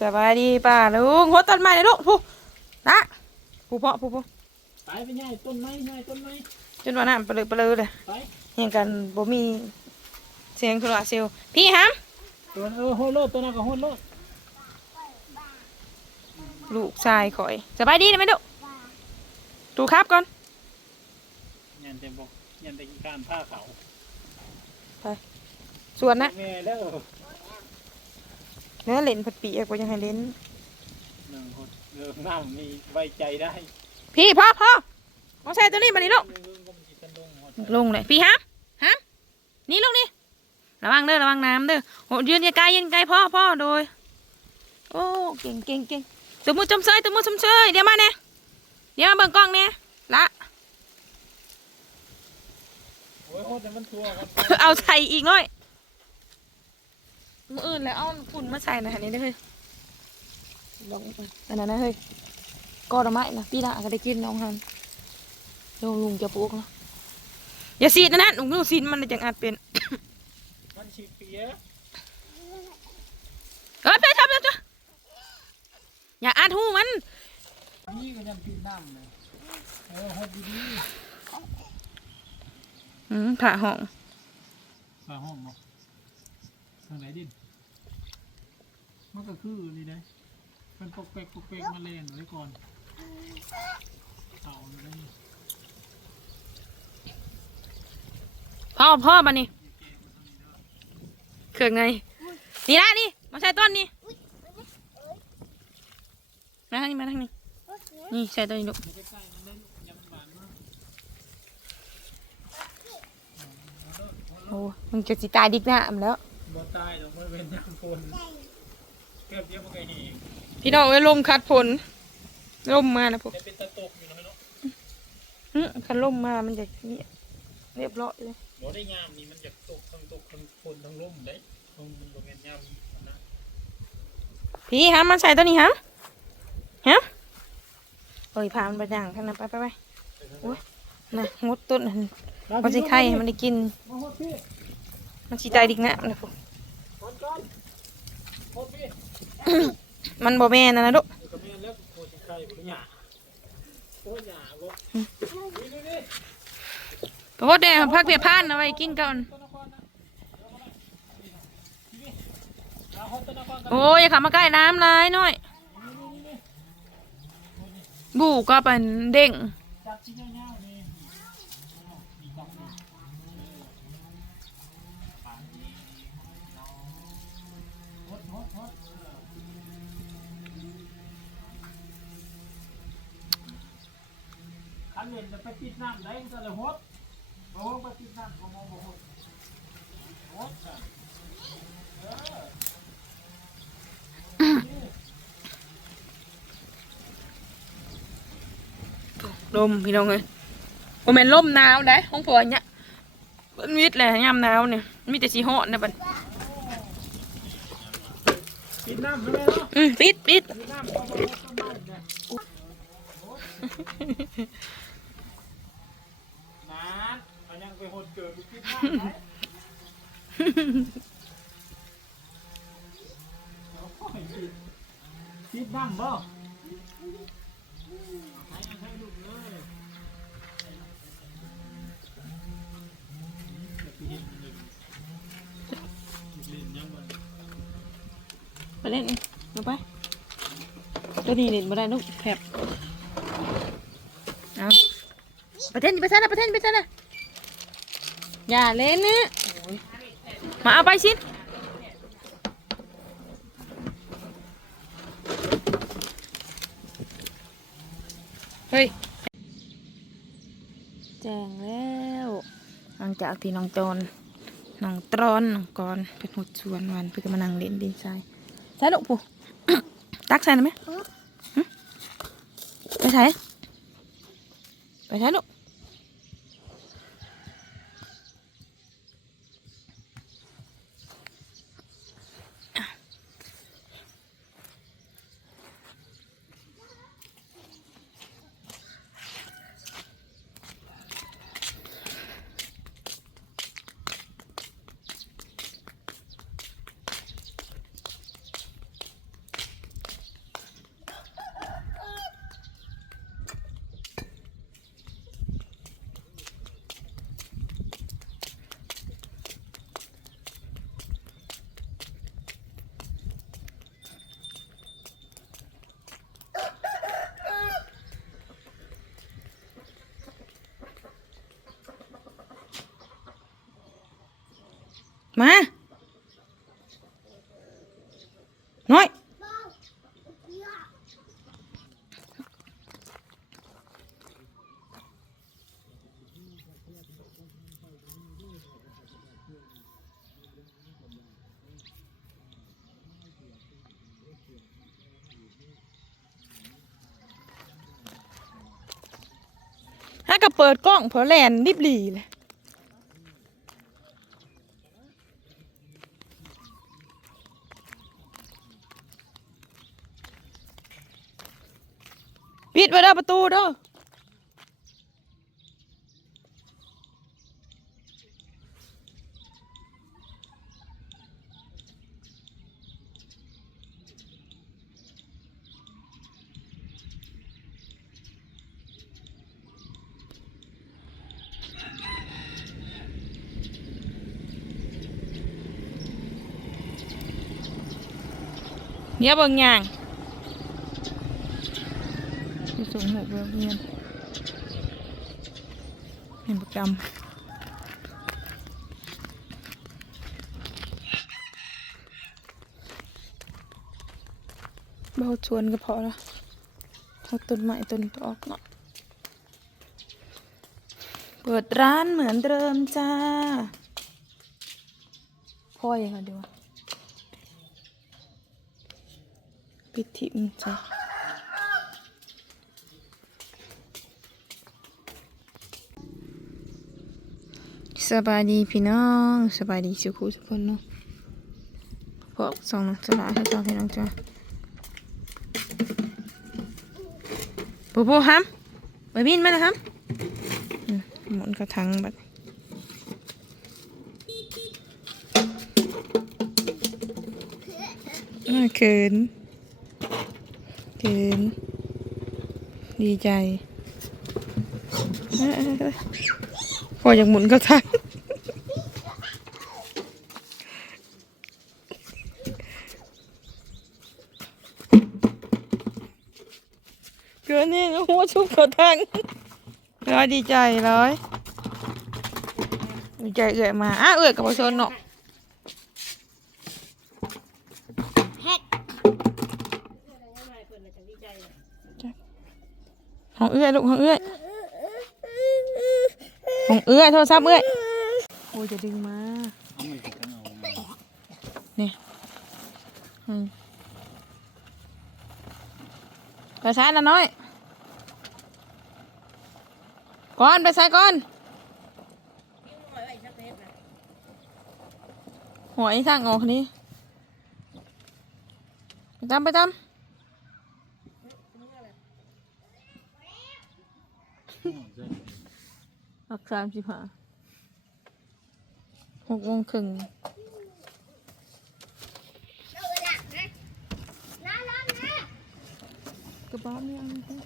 สบายดีป่าลุงโหต้นไม้เลยลูกผู้นะผู้เพาะผู้ผู้ไปไปง่ายต้นไม้ง่ายต้นไม้จนว่าน้ำเปลือเปลือเลยไปเห็นกันบ่มีเสียงโทรศัพท์เซลลพี่ฮัมตัวนั้นเออโฮโลดตัวนั้นก็โฮโลดลูกชายข่อยสบายดีไหมลูกดูครับก่อนยันเต็มบอกยันแต่การผ้าเขาส่วนนะแม่แล้ว เนื้อเล่นผัดปีกว่ายังให้เล่นหนึ่งคนเริ่มน้ำมีไว้ใจได้พี่พ่อพ่อเอาใส่ตัวนี้มาดิลูกเรื่องก็มันสิกันลงหมดลงเลยพี่ฮัมฮัมนี่ลูกนี่ระวังเด้อระวังน้ำเด้อโหยืนอย่าไกลยืนไกลพ่อพ่อโดย โอ้เก่งเก่งเก่งตัวมือจมเซยตัวมือจมเซยเดี๋ยวมาเนี่ยเดี๋ยวมาเบิ่งกล้องเนี่ยละเอาใส่อีกหน่อย มืออื่นแล้วเอาฝุ่นมาใส่นะอันนี้ได้อเฮ้ยลองอันนั้นนะเฮ้ยกอดอกไม้นะพี่ละก็ได้กินน้องฮันเดี๋ยวลุงจะปลูกนะอย่าสีดนะนะลุงลุงสีดมันจะอาจเป็นมันฉีดเปียเอ้ยไปทำแล้วจ้ะอย่าอาดหูมันนี่ก็ยังปีนน้ำเลยเออโฮดีดีอืมผ่าห้องฝาห้องเนาะทางไหนดิน มันก็คือนี่ได้มันปกเปกปกเปกมาเล่นไว้ก่อนเอาเลยได้พ่อพ่อมานี่เครื่องไงนี่นะนี่มาใส่ต้นนี่มาทางนี้มาทางนี้นี่ใส่ต้นนี้ลูกใกล้ๆนั่นได้ลูกยำหวานมากโอ้มันจะสิตายดิกหน้ามันแล้วบ่ตายหรอกมันเป็นยำคน เกือบเดียวมันก็เห็นพี่น้องไอ้ยลมคัดผลลมมานะพวกแต่เป็นตะตกอยู่เนาะเนาะหึคันลมมามันจะเงียบเรียบร้อยเลยบ่ได้ยามนี่มันจะตกทั้งตกทั้งคนทั้งลมได้มันบ่แม่นยามนะพี่ฮะมันใส่ตัวนี้ฮะฮะโอ้ยพามันไปด่างข้างนั้นไปไปไปโอ้ยนะงดต้นนั้นมันสิไข่ให้มันได้กินมาโหดพี่มันสิตายดิกหน้านะพวก มันบ่แม่นนะนะลูกอยู่กับแม่แล้วโหดสิไข่บ่หยาโอ้ยหยาบ่นี่นี่นี่โอ้แดงพักเปียพานเอาไว้กินก่อนต้นนครนะนี่เอาโหดต้นนครกันโอ้ยอย่าขับมาใกล้น้ำร้ายน่อย บูก็เป็นเด้ง เล่นจะไปปิดน้ำได้ก็เลยโหดบ่โหดไปปิดน้ำก็มองบ่โหดโหดจ้ะลมพี่น้องเลยโมเมนลมหนาวได้ห้องผัวเนี่ยมันวิทย์แหละยามหนาวเนี่ยมีแต่สีหอนนะบัดปิดน้ำใช่ไหมเนาะอืมปิดปิด ปิดน้ำก็บ่โหดต้นไม้เนี่ย นานมันยังไปหดเกิดไปปิดน้ำไหมคิดน้ำบ่ให้ให้ลูกเลยไปเห็นมันเลยเล่นยังบ่ไปเล่นลงไป ตัวนี้เล่นมาได้นุ๊กแผบเอา ไปเต้นไปเต้นนะไปเต้นไปเต้นนะอย่าเล่นนะมาเอาไปชิ้นเฮ้ย แจ้งแล้วหลังจากที่น้องโจรน้องตรอนน้องกรเป็นหดชวนวันเพื่อจะมานั่งเล่นดินทรายใส่ลูกปูตักใส่หน่อยไหมหึไปใส่ไปใส่ลูก มา น้อย ถ้าก็เปิดกล้องเพอแลนดิบหลีเลย ปิดไว้เด้อประตูเด้อเดี๋ยวเบิ่งย่างที่ สูงหกเบิ่งเงินเห็นประจำเบาชวนก็พอละเอาต้นไม้ต้นตอกเนาะ เปิดร้านเหมือนเดิมจ้าพ่อยังไงดีวะปิดทิมจ้ะ สบายดีพี่น้องสบายดีสุขุทุกคนเนาะพวกสองน้องสบายให้สองพี่น้องจ้ะปูปูฮัมไปบินมาเลยฮัมหมุนกระทังบัดน่าเขินเกินดีใจเอ้ยเอ้ยเอ้ย พออยากหมุนก็ทันเกินนี่หัวชุบก็ทันร้อยดีใจร้อยดีใจเอื่อยมาอะเอื่อยกับผู้ชนเนาะของเอื้อยลูกของเอื้อย ของเอื้อยโทรศัพท์เอื้อยโอ้ยจะดึงมาเอาไม่ติดกันเอานี่อืมไปใช้ละน้อย ก่อนไปใช้ก่อนหัวไอ้ทางออกนี่ไปตามไปตาม อักสามสิบห้าหกโมงครึ่งกระเป๋าไม่เอาเลย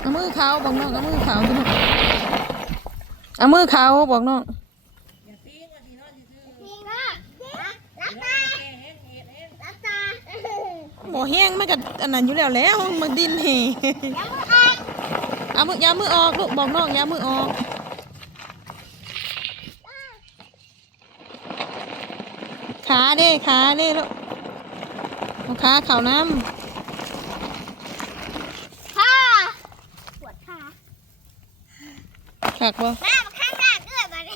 เอา มือเขาบอกน้องเอามือเขาสิลูกเอามือเขาบอกน้องบ่แห้งไม่กับอันนั้นอยู่แล้วแหล้วมันดินเฮเอามือยามือออกลูกบอกน้องยามือออกขาเด้ขาเด้ลูกเอาขาเข่าน้พ่อปวดขาำขักบ่แม่มาข้างหน้าเอื้อยมาดิ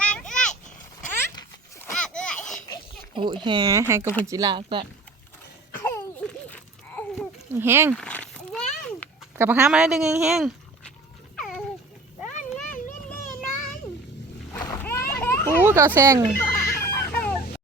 ตามเอื้อยอะตามเอื้อยโอ้ยแฮให้กับพจิลากละแห้งแม่กลับมาหามาได้ดึงแห้งนั่นนั่นนี่นี่นั่นๆอู้กระแซงเ